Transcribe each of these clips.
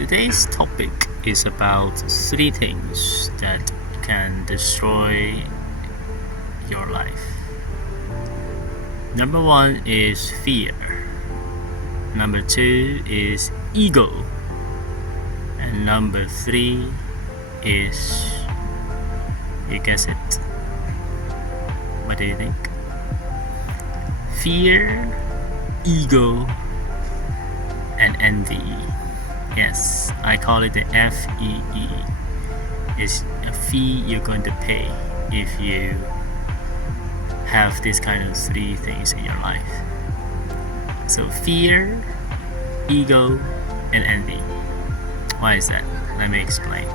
Today's topic is about three things that can destroy your life. Number one is fear. Number two is ego. And number three is, you guess it. What do you think? Fear, ego, and envy. Yes, I call it the FEE. It's a fee you're going to pay if you have this kind of three things in your life. So fear, ego, and envy. Why is that? Let me explain.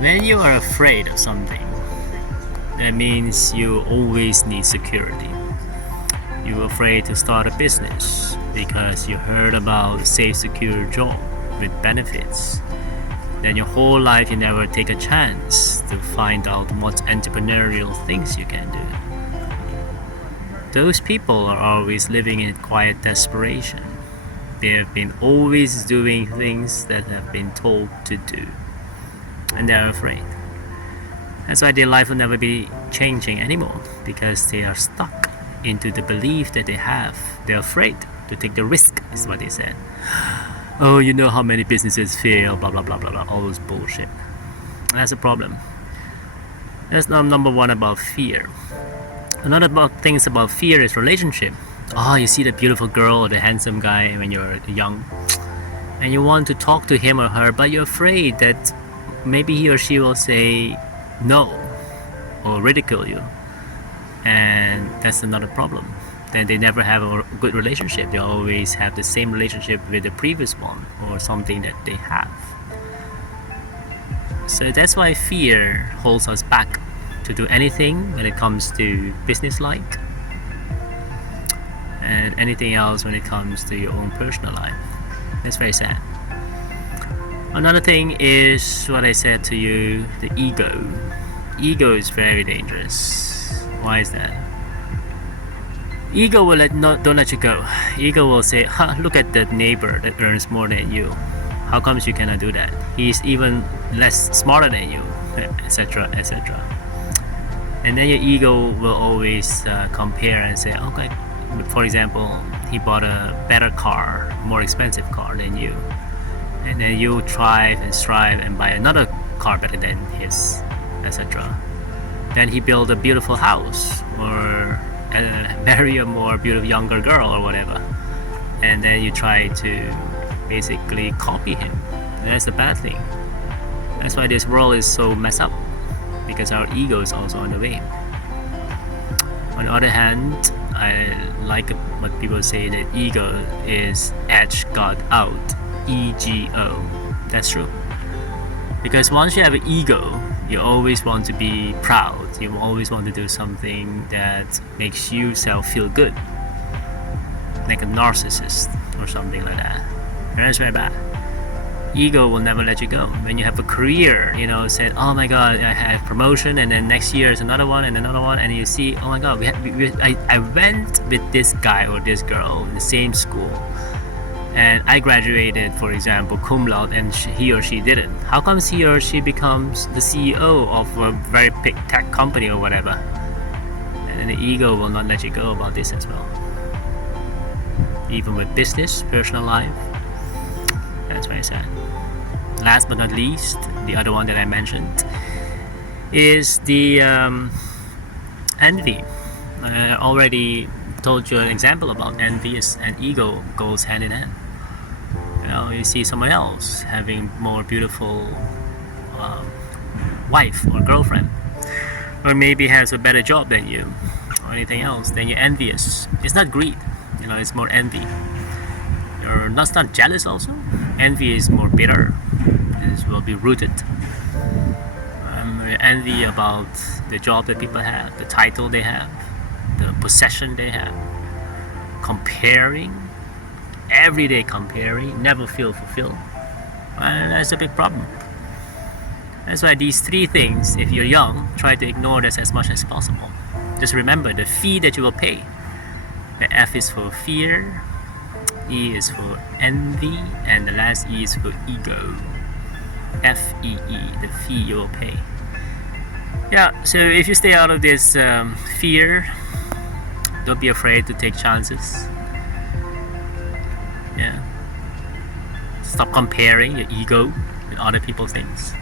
When you are afraid of something, that means you always need security. You're afraid to start a business because you heard about a safe, secure job with benefits. Then your whole life you never take a chance to find out what entrepreneurial things you can do. Those people are always living in quiet desperation. They have been always doing things that have been told to do, and they're afraid. That's why their life will never be changing anymore, because they are stuck into the belief that they have. They're afraid to take the risk, is what they said. Oh, you know how many businesses fail, blah blah blah blah blah, all this bullshit. And that's a problem. That's number one about fear. Another things about fear is relationship. Oh, you see the beautiful girl or the handsome guy when you're young, and you want to talk to him or her, but you're afraid that maybe he or she will say no or ridicule you, and that's another problem. Then they never have a good relationship. They always have the same relationship with the previous one or something that they have. So that's why fear holds us back to do anything when it comes to business like, and anything else when it comes to your own personal life. That's very sad. Another thing is what I said to you, the ego. Ego is very dangerous. Why is that? Ego will don't let you go. Ego will say, look at that neighbor that earns more than you. How comes you cannot do that? He's even less smarter than you, etc., etc. And then your ego will always compare and say, okay, for example, he bought a better car, more expensive car than you. And then you try and strive and buy another car better than his, etc. Then he built a beautiful house, or marry a more beautiful younger girl or whatever, and then you try to basically copy him. And that's the bad thing. That's why this world is so messed up, because our ego is also on the way. On the other hand, I like what people say, that ego is edge God out, EGO. That's true. Because once you have an ego, you always want to be proud. You always want to do something that makes yourself feel good, like a narcissist or something like that. And that's very bad. Ego will never let you go. When you have a career, say, oh my god, I have promotion, and then next year is another one and another one, and you see, oh my god, I went with this guy or this girl in the same school, and I graduated, for example, cum laude, and he or she didn't. How comes he or she becomes the CEO of a very big tech company or whatever? And the ego will not let you go about this as well. Even with business, personal life, that's very sad. Last but not least, the other one that I mentioned is the envy. I already told you an example about envy, and ego goes hand in hand. You see someone else having more beautiful wife or girlfriend, or maybe has a better job than you, or anything else, then you're envious. It's not greed, it's more envy. You're not jealous also. Envy is more bitter. It will be rooted. Envy about the job that people have, the title they have, the possession they have. Comparing, everyday comparing, never feel fulfilled. That's a big problem. That's why these three things, if you're young, try to ignore this as much as possible. Just remember the fee that you will pay. The F is for fear, E is for envy, and the last E is for ego. F-E-E, the fee you will pay. Yeah, so if you stay out of this fear, don't be afraid to take chances. Yeah. Stop comparing your ego with other people's things.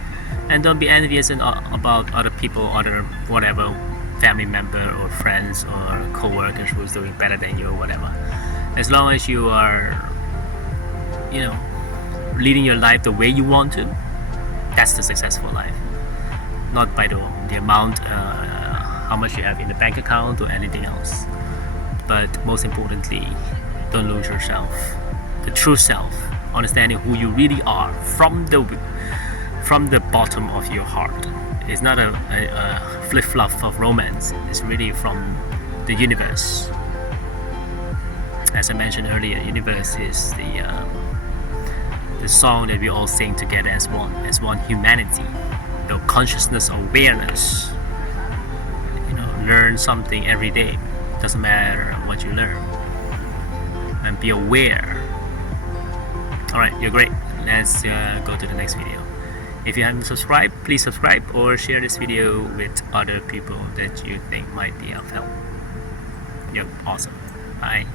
And don't be envious about other people, other whatever, family member or friends or co-workers who's doing better than you or whatever. As long as you are, leading your life the way you want to, that's the successful life. Not by the amount, how much you have in the bank account or anything else. But most importantly, don't lose yourself, the true self, understanding who you really are from the bottom of your heart. It's not a flip-flop of romance. It's really from the universe. As I mentioned earlier, universe is the song that we all sing together as one humanity. The consciousness, awareness. Learn something every day. Doesn't matter what you learn. And be aware. Alright, you're great. Let's go to the next video. If you haven't subscribed, please subscribe or share this video with other people that you think might be of help. You're awesome. Bye.